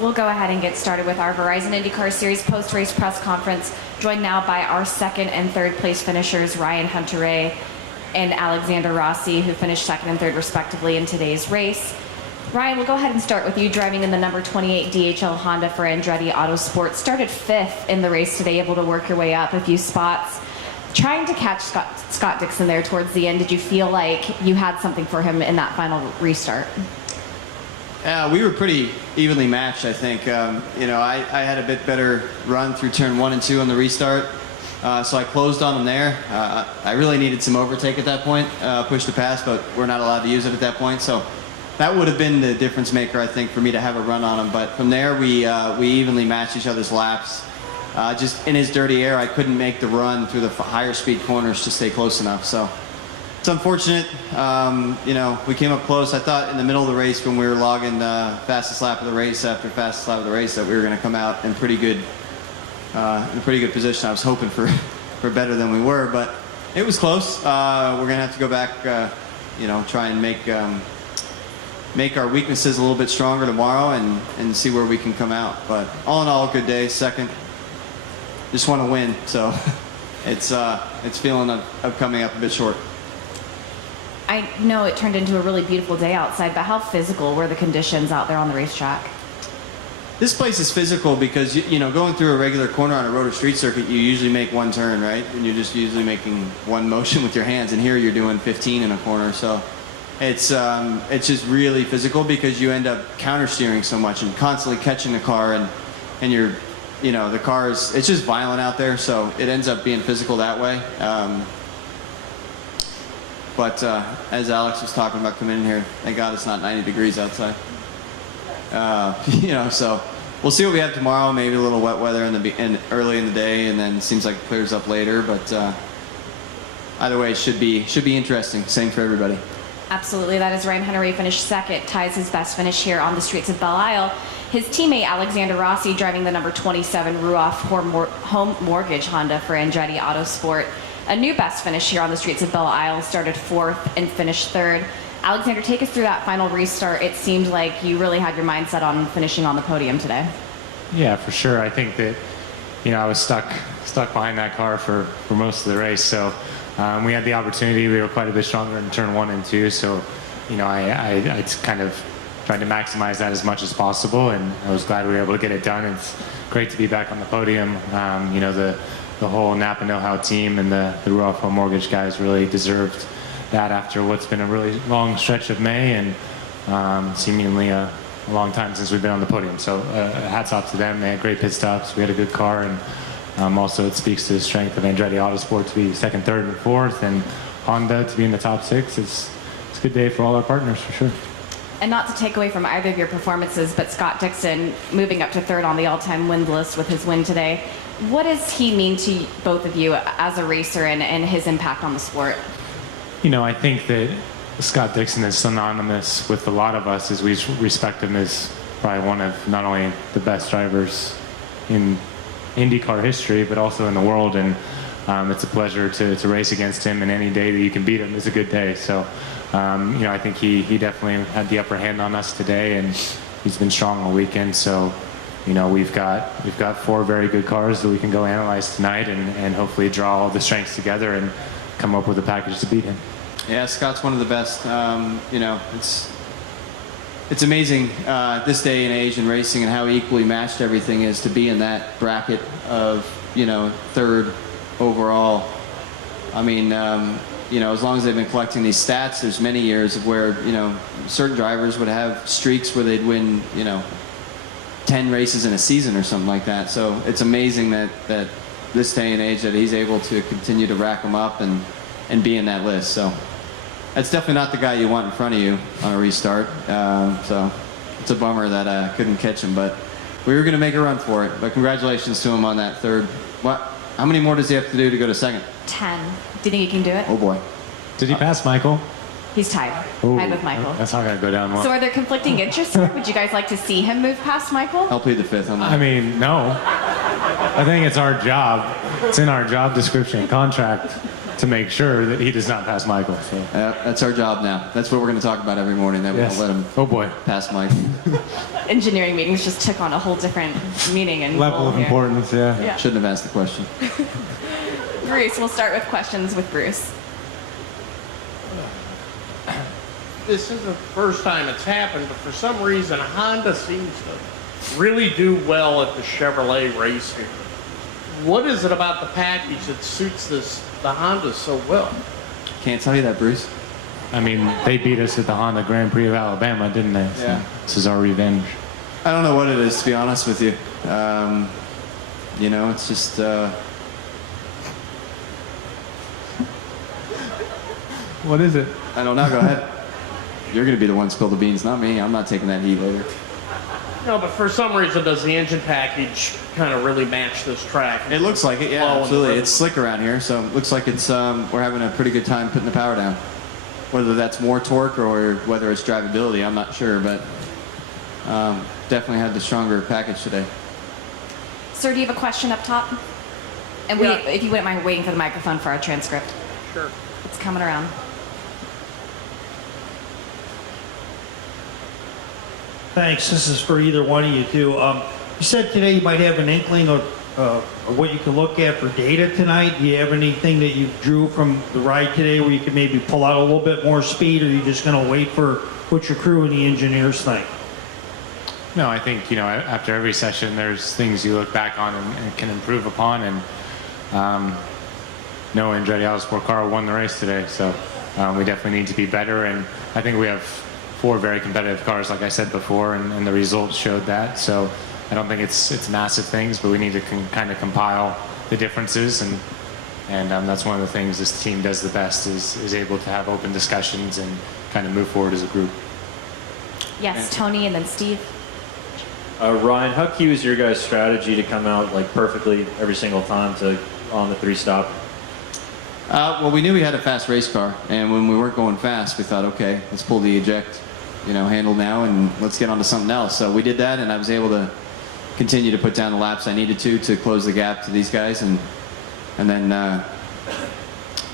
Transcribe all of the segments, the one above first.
We'll go ahead and get started with our Verizon IndyCar Series post-race press conference, joined now by our second and third place finishers, Ryan Hunter-Reay and Alexander Rossi, who finished second and third respectively in today's race. Ryan, we'll go ahead and start with you driving in the number 28 DHL Honda for Andretti Autosport. Started fifth in the race today, able to work your way up a few spots. Trying to catch Scott Dixon there towards the end, did you feel like you had something for him in that final restart? We were pretty evenly matched, I think. I had a bit better run through turn 1 and 2 on the restart, so I closed on him there. I really needed some overtake at that point, push to pass, but we're not allowed to use it at that point, so that would have been the difference maker, I think, for me to have a run on him. But from there, we evenly matched each other's laps. Just in his dirty air, I couldn't make the run through the higher speed corners to stay close enough. So it's unfortunate. We came up close. I thought in the middle of the race when we were logging fastest lap of the race after fastest lap of the race that we were going to come out in pretty good position. I was hoping for better than we were, but it was close. We're going to have to go back, try and make our weaknesses a little bit stronger tomorrow and see where we can come out. But all in all, a good day. Second, just want to win, so it's feeling of coming up a bit short. I know it turned into a really beautiful day outside, but how physical were the conditions out there on the racetrack? This place is physical because, going through a regular corner on a rotor street circuit, you usually make one turn, right? And you're just usually making one motion with your hands, and here you're doing 15 in a corner, so it's just really physical because you end up counter steering so much and constantly catching the car, and you're, the car it's just violent out there, so it ends up being physical that way. But as Alex was talking about coming in here, thank God it's not 90 degrees outside. So we'll see what we have tomorrow. Maybe a little wet weather early in the day, and then it seems like it clears up later. But either way, it should be interesting. Same for everybody. Absolutely. That is Ryan Hunter-Reay finished second, ties his best finish here on the streets of Belle Isle. His teammate Alexander Rossi driving the number 27 Ruoff Home Mortgage Honda for Andretti Autosport. A new best finish here on the streets of Belle Isle, started fourth and finished third. Alexander, take us through that final restart. It seemed like you really had your mindset on finishing on the podium today. Yeah, for sure. I think that, I was stuck behind that car for most of the race. So we had the opportunity. We were quite a bit stronger in turn 1 and 2. So, I kind of tried to maximize that as much as possible, and I was glad we were able to get it done. It's great to be back on the podium. The whole Napa Know-How team and the Ruoff Home Mortgage guys really deserved that after what's been a really long stretch of May and seemingly a long time since we've been on the podium. So hats off to them. They had great pit stops. We had a good car, and also it speaks to the strength of Andretti Autosport to be second, third, and fourth, and Honda to be in the top 6. It's a good day for all our partners, for sure. And not to take away from either of your performances, but Scott Dixon moving up to third on the all-time win list with his win today. What does he mean to both of you as a racer and his impact on the sport? I think that Scott Dixon is synonymous with a lot of us as we respect him as probably one of not only the best drivers in IndyCar history, but also in the world. And it's a pleasure to race against him, and any day that you can beat him is a good day. So, I think he definitely had the upper hand on us today, and he's been strong all weekend. So, we've got 4 very good cars that we can go analyze tonight and hopefully draw all the strengths together and come up with a package to beat him. Yeah, Scott's one of the best. It's amazing this day and age in racing and how equally matched everything is to be in that bracket of, third overall. I mean, as long as they've been collecting these stats, there's many years of where, certain drivers would have streaks where they'd win, 10 races in a season or something like that. So it's amazing that this day and age that he's able to continue to rack them up and be in that list. So that's definitely not the guy you want in front of you on a restart. So it's a bummer that I couldn't catch him, but we were going to make a run for it. But congratulations to him on that third. How many more does he have to do to go to second? 10. Do you think he can do it? Oh boy. Did he pass Michael? He's tied. Ooh, Tied with Michael. That's not going to go down well. So are there conflicting interests here? Would you guys like to see him move past Michael? I'll plead the fifth on that. I mean, no. I think it's our job. It's in our job description contract to make sure that he does not pass Michael. So. That's our job now. That's what we're going to talk about every morning. That we Yes. don't let him Oh boy. pass Mike. Engineering meetings just took on a whole different meaning and Level role of here. importance, yeah. Yeah. Shouldn't have asked the question. Bruce, we'll start with questions with Bruce. This is the first time it's happened, but for some reason Honda seems to really do well at the Chevrolet race here. What is it about the package that suits the Honda so well? Can't tell you that, Bruce. I mean, they beat us at the Honda Grand Prix of Alabama, didn't they? So Yeah. this is our revenge. I don't know what it is, to be honest with you. You know, it's just... What is it? I don't know. Go ahead. You're going to be the one to spill the beans, not me. I'm not taking that heat later. No, but for some reason, does the engine package kind of really match this track? It looks like it, yeah, Flow and absolutely. rhythm. It's slick around here, so it looks like it's we're having a pretty good time putting the power down. Whether that's more torque or whether it's drivability, I'm not sure, but definitely had the stronger package today. Sir, do you have a question up top? And Yeah. if you wouldn't mind waiting for the microphone for our transcript. Sure. It's coming around. Thanks. This is for either one of you two. You said today you might have an inkling of what you can look at for data tonight. Do you have anything that you drew from the ride today where you could maybe pull out a little bit more speed, or are you just going to wait for what your crew and the engineers think? No, I think, after every session, there's things you look back on and can improve upon. And no Andretti Autosport car won the race today, so we definitely need to be better. And I think we have 4 very competitive cars, like I said before, and the results showed that. So I don't think it's massive things, but we need to kind of compile the differences, and that's one of the things this team does the best is able to have open discussions and kind of move forward as a group. Yes, Tony and then Steve. Ryan, how key was your guys' strategy to come out like perfectly every single time on the 3-stop? Well, we knew we had a fast race car, and when we weren't going fast, we thought, okay, let's pull the eject, handle now, and let's get on to something else. So we did that, and I was able to continue to put down the laps I needed to close the gap to these guys, and then I'll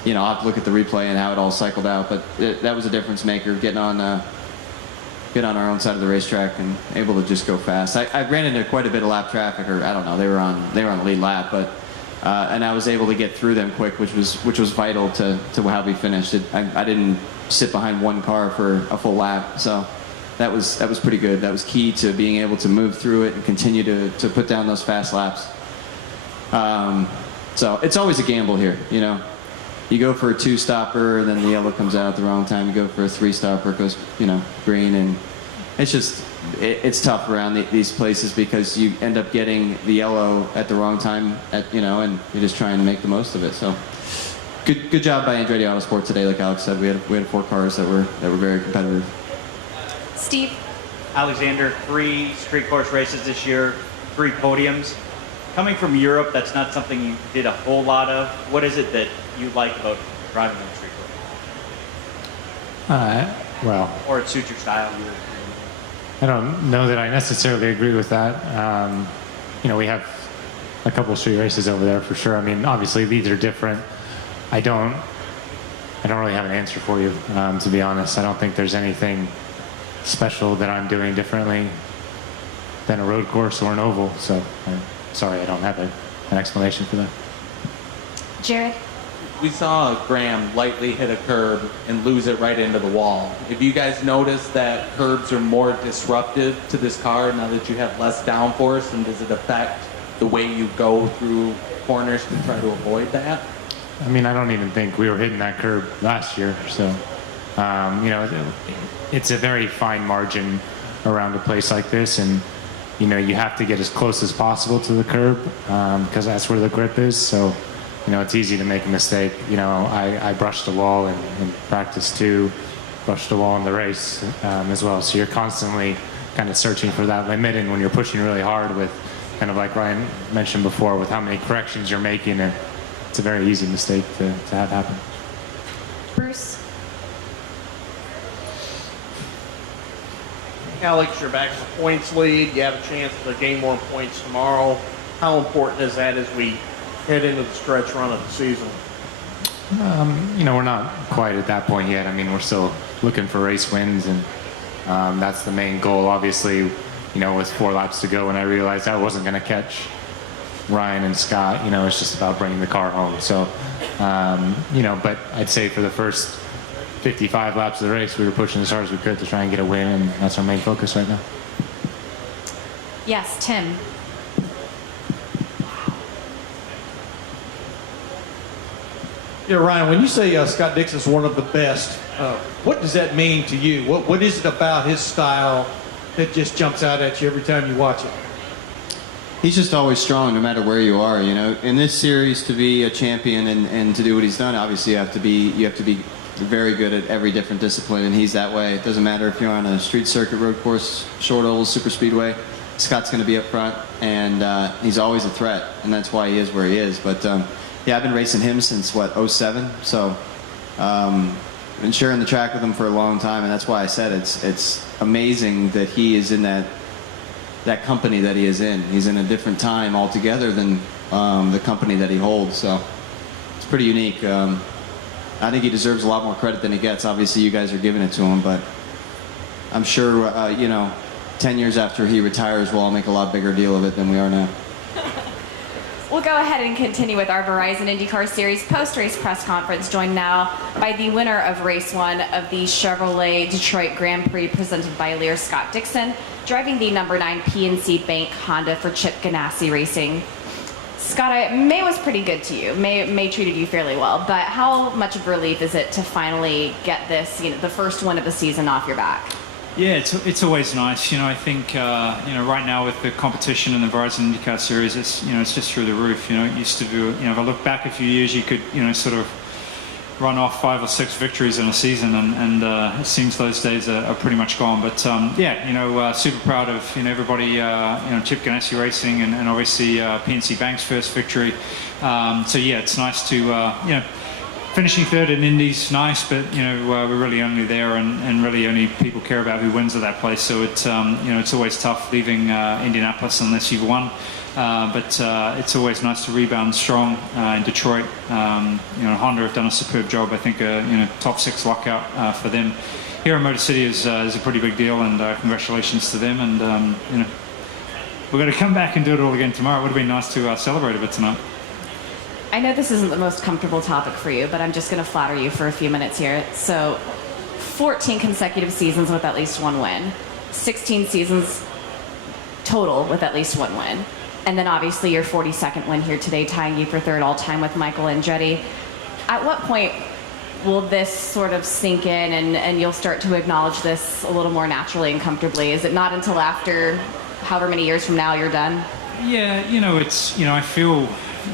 have to look at the replay and how it all cycled out. But that was a difference maker, getting on our own side of the racetrack and able to just go fast. I ran into quite a bit of lap traffic, or I don't know, they were on the lead lap, but and I was able to get through them quick, which was vital to how we finished. I didn't sit behind one car for a full lap, so that was pretty good. That was key to being able to move through it and continue to put down those fast laps. So it's always a gamble here, You go for a 2-stopper, and then the yellow comes out at the wrong time. You go for a 3-stopper, it goes, green, and it's tough around these places because you end up getting the yellow at the wrong time, and you're just trying to make the most of it. So, good job by Andretti Autosport today. Like Alex said, we had 4 cars that were very competitive. Steve. Alexander, 3 street course races this year, 3 podiums. Coming from Europe, that's not something you did a whole lot of. What is it that you like about driving on the street course? Well, Or it suits your style? I don't know that I necessarily agree with that. We have a couple of street races over there for sure. I mean, obviously these are different. I don't really have an answer for you, to be honest. I don't think there's anything special that I'm doing differently than a road course or an oval. So, sorry, I don't have an explanation for that. Jared. We saw Graham lightly hit a curb and lose it right into the wall. Have you guys noticed that curbs are more disruptive to this car now that you have less downforce, and does it affect the way you go through corners to try to avoid that? I mean, I don't even think we were hitting that curb last year. So, it's a very fine margin around a place like this, and you have to get as close as possible to the curb because that's where the grip is. So, it's easy to make a mistake. I brushed the wall in practice too, brushed the wall in the race as well. So you're constantly kind of searching for that limit, and when you're pushing really hard with, kind of like Ryan mentioned before, with how many corrections you're making, and it's a very easy mistake to have happen. Bruce. Alex, you're back in the points lead. You have a chance to gain more points tomorrow. How important is that as we head into the stretch run of the season? We're not quite at that point yet. I mean, we're still looking for race wins, and that's the main goal. Obviously, with 4 laps to go, and I realized I wasn't going to catch Ryan and Scott, it's just about bringing the car home. So, but I'd say for the first 55 laps of the race, we were pushing as hard as we could to try and get a win, and that's our main focus right now. Yes, Tim. Yeah, Ryan, when you say Scott Dixon's one of the best, what does that mean to you? What is it about his style that just jumps out at you every time you watch it? He's just always strong, no matter where you are. In this series, to be a champion and to do what he's done, obviously you have to be very good at every different discipline, and he's that way. It doesn't matter if you're on a street circuit, road course, short oval, super speedway. Scott's going to be up front, and he's always a threat, and that's why he is where he is. But yeah, I've been racing him since, 07? So been sharing the track with him for a long time, and that's why I said it's amazing that he is in that company that he is in. He's in a different time altogether than the company that he holds, so it's pretty unique. I think he deserves a lot more credit than he gets. Obviously, you guys are giving it to him, but I'm sure, 10 years after he retires, we'll all make a lot bigger deal of it than we are now. We'll go ahead and continue with our Verizon IndyCar Series post-race press conference, joined now by the winner of Race 1 of the Chevrolet Detroit Grand Prix presented by Lear Scott Dixon, driving the number 9 PNC Bank Honda for Chip Ganassi Racing. Scott, May was pretty good to you. May treated you fairly well, but how much of a relief is it to finally get this, the first win of the season off your back? Yeah, it's always nice. I think right now with the competition in the Verizon IndyCar Series, it's just through the roof. It used to be, if I look back a few years, you could sort of run off 5 or 6 victories in a season, and it seems those days are pretty much gone. But super proud of everybody, Chip Ganassi Racing, and obviously PNC Bank's first victory. So yeah, it's nice to finishing third in Indy's nice, but we're really only there, and really only people care about who wins at that place. So it's it's always tough leaving Indianapolis unless you've won. But it's always nice to rebound strong in Detroit. Honda have done a superb job. I think top 6 lockout for them here in Motor City is a pretty big deal, and congratulations to them. And we're going to come back and do it all again tomorrow. It would have been nice to celebrate a bit tonight. I know this isn't the most comfortable topic for you, but I'm just going to flatter you for a few minutes here. So, 14 consecutive seasons with at least 1 win, 16 seasons total with at least 1 win, and then obviously your 42nd win here today, tying you for 3rd all-time with Michael Andretti. At what point will this sort of sink in, and you'll start to acknowledge this a little more naturally and comfortably? Is it not until after however many years from now you're done? Yeah,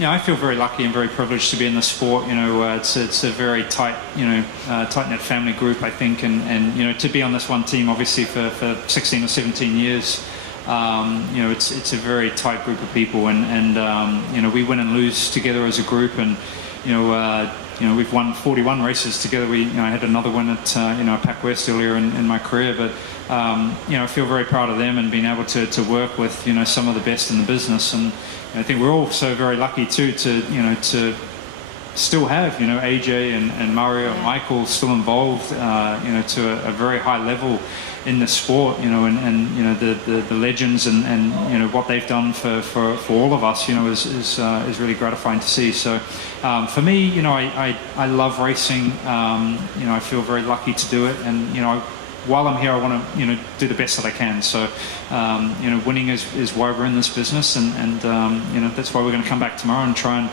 I feel very lucky and very privileged to be in this sport. It's a very tight, tight-knit family group, I think, and to be on this one team, obviously for 16 or 17 years, it's a very tight group of people, and we win and lose together as a group, and we've won 41 races together. I had another win at Pac West earlier in my career, but I feel very proud of them and being able to work with some of the best in the business. And I think we're also very lucky too to still have AJ and Mario and Michael still involved to a very high level in the sport, and the legends and what they've done for all of us is really gratifying to see. So for me, I love racing. I feel very lucky to do it, and while I'm here, I want to do the best that I can. So winning is why we're in this business, and that's why we're going to come back tomorrow and try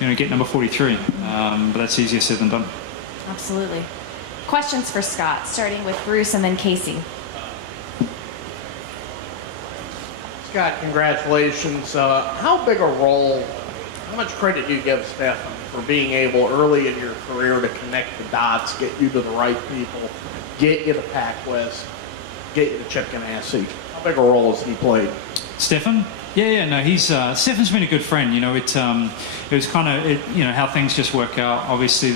and get number 43. But that's easier said than done. Absolutely. Questions for Scott, starting with Bruce and then Casey. Scott, congratulations. How big a role, how much credit do you give Stefan for being able early in your career to connect the dots, get you to the right people, get you to Pac West, get you to Chip Ganassi? How big a role has he played? Stefan? No, he's Stefan's been a good friend. It was kind of how things just work out. Obviously,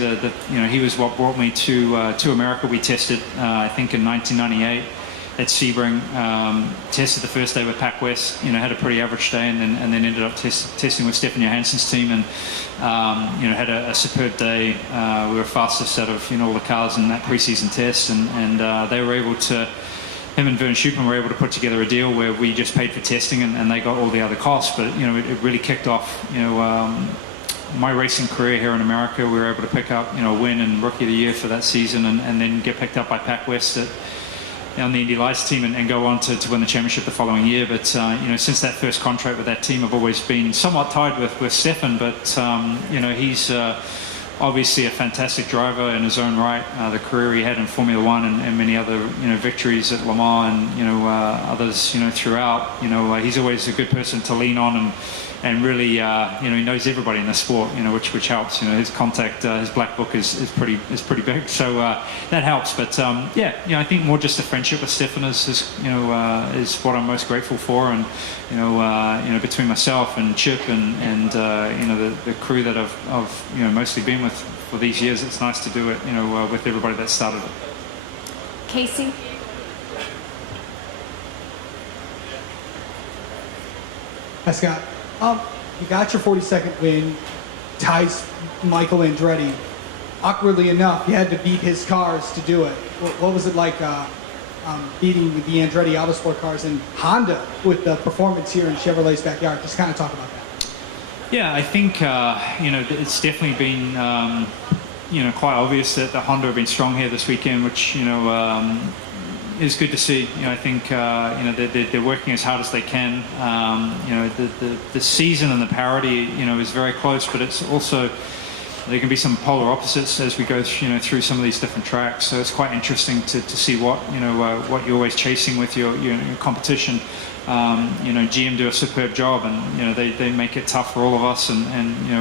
he was what brought me to America. We tested, I think, in 1998. at Sebring. Tested the first day with Pac West, had a pretty average day, and then ended up testing with Stefan Johansson's team, and had a superb day. We were fastest out of all the cars in that preseason test, and they were able to. Him and Vern Schuppen were able to put together a deal where we just paid for testing and they got all the other costs. But it really kicked off my racing career here in America. We were able to pick up a win and Rookie of the Year for that season, and then get picked up by Pac West on the Indy Lights team and go on to win the championship the following year. But since that first contract with that team, I've always been somewhat tied with Stefan. But he's obviously a fantastic driver in his own right. The career he had in Formula One and many other victories at Le Mans and others throughout. He's always a good person to lean on and really he knows everybody in the sport, which helps. His contact, his black book is pretty big, so that helps. But I think more just the friendship with Stefan is what I'm most grateful for, and between myself and Chip and the crew that I've mostly been with for these years, it's nice to do it with everybody that started it. Casey? Hi, Scott. You got your 42nd win, ties Michael Andretti. Awkwardly enough, you had to beat his cars to do it. What was it like beating the Andretti Autosport cars and Honda with the performance here in Chevrolet's backyard? Just kind of talk about that. Yeah, I think it's definitely been quite obvious that the Honda have been strong here this weekend, which is good to see. I think they're working as hard as they can. The season and the parity is very close, but it's also there can be some polar opposites as we go through some of these different tracks. So it's quite interesting to see what you're always chasing with your competition. GM do a superb job, and they make it tough for all of us. And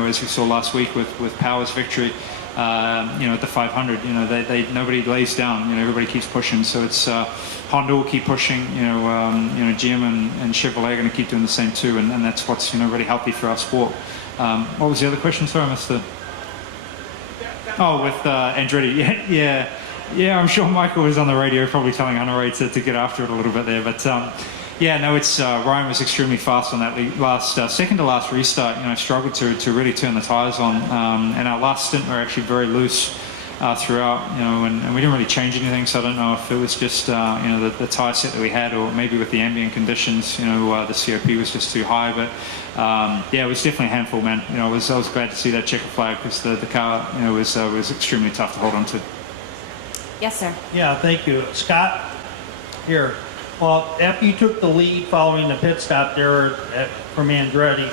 as we saw last week with Power's victory. At the 500, nobody lays down. Everybody keeps pushing. So it's Honda will keep pushing. GM and Chevrolet are going to keep doing the same too, and that's what's really healthy for our sport. What was the other question? Sorry, I missed it. Oh, with Andretti. Yeah. I'm sure Michael was on the radio, probably telling Hunter-Reay to get after it a little bit there, but. It's Ryan was extremely fast on that last second to last restart. Struggled to really turn the tires on, and our last stint were actually very loose throughout. And we didn't really change anything, so I don't know if it was just the tire set that we had, or maybe with the ambient conditions, the COP was just too high. But it was definitely a handful, man. I was glad to see that checker flag because the car was extremely tough to hold on to. Yes, sir. Yeah, thank you, Scott. Here. Well, after you took the lead following the pit stop there from Andretti,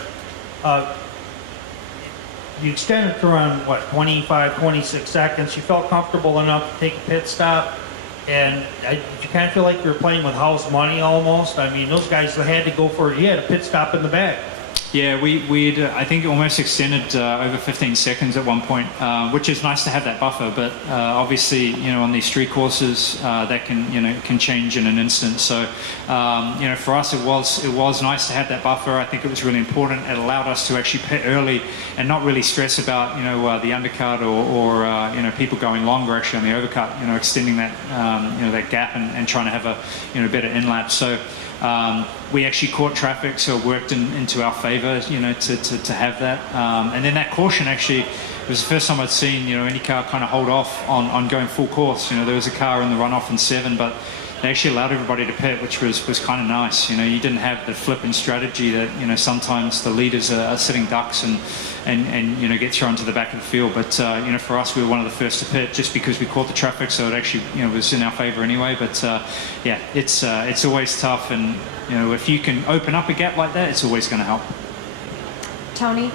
you extended to around, 25, 26 seconds. You felt comfortable enough to take a pit stop, and did you kind of feel like you were playing with house money almost? I mean, those guys had to go for it. You had a pit stop in the back. Yeah, we'd I think almost extended over 15 seconds at one point, which is nice to have that buffer. But obviously, on these street courses, that can change in an instant. So, for us, it was nice to have that buffer. I think it was really important. It allowed us to actually pit early and not really stress about the undercut or people going longer actually on the overcut. Extending that that gap and trying to have a better in lap. So. We actually caught traffic, so it worked into our favor, to have that. And then that caution actually, it was the first time I'd seen, any car kind of hold off on going full course. There was a car in the runoff in 7, but they actually allowed everybody to pit, which was kind of nice. You didn't have the flipping strategy that, sometimes the leaders are sitting ducks and get thrown to the back of the field. But, for us, we were one of the first to pit just because we caught the traffic, so it actually, was in our favor anyway. But, it's always tough, and, if you can open up a gap like that, it's always going to help. Tony?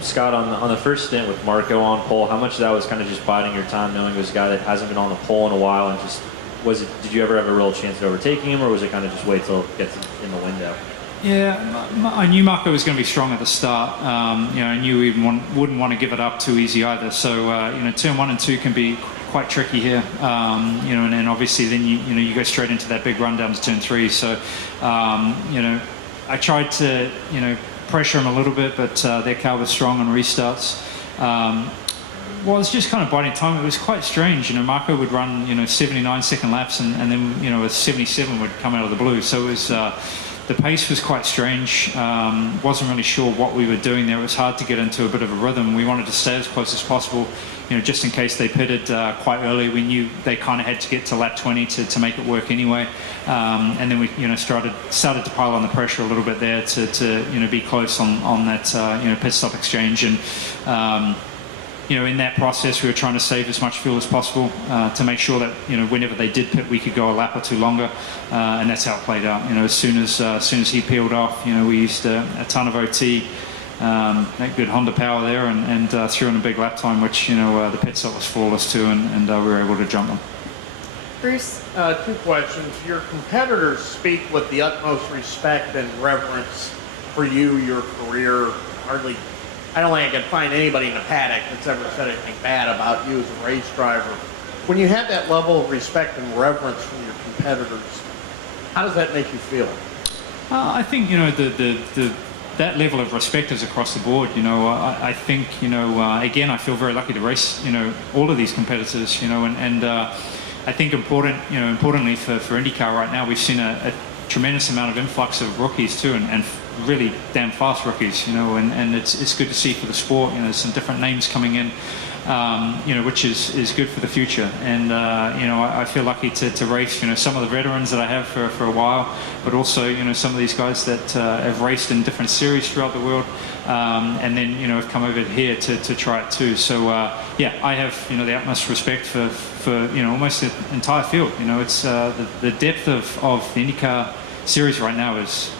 Scott, on the first stint with Marco on pole, how much of that was kind of just biding your time, knowing it was a guy that hasn't been on the pole in a while, and just did you ever have a real chance at overtaking him, or was it kind of just wait till it gets in the window? Yeah, I knew Marco was going to be strong at the start. I knew he wouldn't want to give it up too easy either. So, turn 1 and 2 can be quite tricky here. And then obviously then you go straight into that big run down to turn 3. So, I tried to, pressure him a little bit, but their car was strong on restarts. Well, it's just kind of biding time. It was quite strange. Marco would run, 79-second laps, and then, a 77 would come out of the blue. So it was, the pace was quite strange. Wasn't really sure what we were doing there. It was hard to get into a bit of a rhythm. We wanted to stay as close as possible, just in case they pitted quite early. We knew they kind of had to get to lap 20 to make it work anyway. And then we, started to pile on the pressure a little bit there to be close on that, pit stop exchange. And, in that process, we were trying to save as much fuel as possible to make sure that, whenever they did pit, we could go a lap or two longer. And that's how it played out. As soon as he peeled off, we used a ton of OT, that good Honda power there, and threw in a big lap time, which, the pit stop was flawless too, and we were able to jump them. Bruce? Two questions. Your competitors speak with the utmost respect and reverence for you, your career. I don't think I can find anybody in the paddock that's ever said anything bad about you as a race driver. When you have that level of respect and reverence from your competitors, how does that make you feel? I think, that level of respect is across the board. I think, again, I feel very lucky to race, all of these competitors, and I think importantly for IndyCar right now, we've seen a tremendous amount of influx of rookies too, and really damn fast rookies, and it's good to see for the sport. There's some different names coming in, which is good for the future. And I feel lucky to race, some of the veterans that I have for a while, but also some of these guys that have raced in different series throughout the world, and then have come over here to try it too. So I have the utmost respect for almost the entire field. It's the depth of the IndyCar series right now is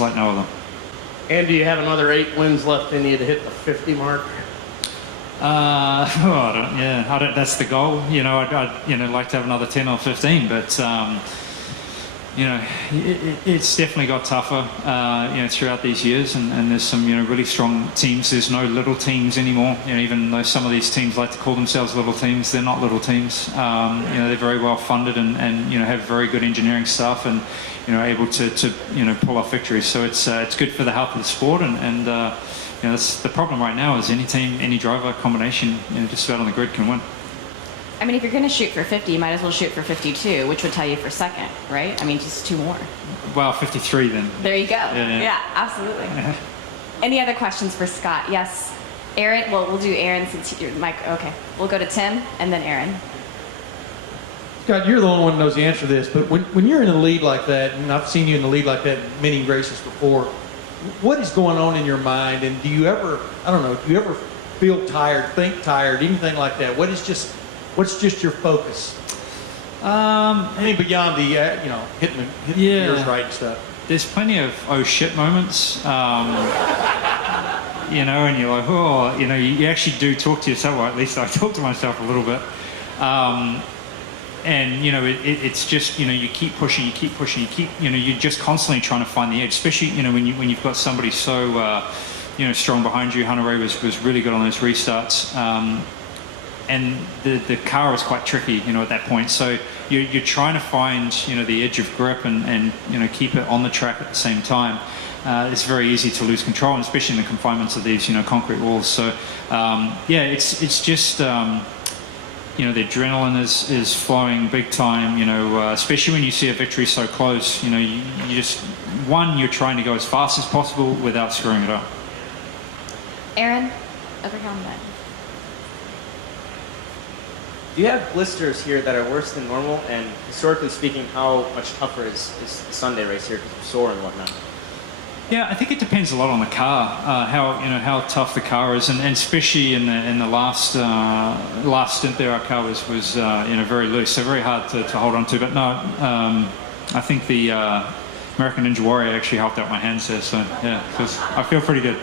like no other. And do you have another 8 wins left in you to hit the 50 mark? That's the goal. I'd like to have another 10 or 15, but it's definitely got tougher, throughout these years, and there's some, really strong teams. There's no little teams anymore. Even though some of these teams like to call themselves little teams, they're not little teams. They're very well funded and have very good engineering staff and, able to pull off victories. So it's good for the health of the sport, and that's the problem right now is any team, any driver combination, just about on the grid can win. I mean, if you're going to shoot for 50, you might as well shoot for 52, which would tell you for second, right? I mean, just 2 more. Well, 53 then. There you go. Yeah. Yeah, absolutely. Any other questions for Scott? Yes. Aaron? Well, we'll do Aaron since you're Mike. Okay. We'll go to Tim and then Aaron. Scott, you're the only one who knows the answer to this, but when you're in the lead like that, and I've seen you in the lead like that in many races before, what is going on in your mind? And do you ever feel tired, think tired, anything like that? What's just your focus? Anything beyond the, hitting the gears right and stuff? There's plenty of oh shit moments, and you're like, you actually do talk to yourself, or at least I talk to myself a little bit. And it's just you keep pushing, you're just constantly trying to find the edge, especially when you've got somebody so strong behind you. Hunter-Reay was really good on those restarts, and the car was quite tricky at that point. So you're trying to find the edge of grip and keep it on the track at the same time. It's very easy to lose control, and especially in the confinements of these concrete walls. So it's just. The adrenaline is flowing big time, especially when you see a victory so close. You just, you're trying to go as fast as possible without screwing it up. Aaron, other helmet. Do you have blisters here that are worse than normal? And historically speaking, how much tougher is the Sunday race here because you're sore and whatnot? Yeah, I think it depends a lot on the car, how tough the car is, and especially in the last stint there, our car was very loose, so very hard to hold on to. But no, I think the American Ninja Warrior actually helped out my hands there, so yeah, I feel pretty good.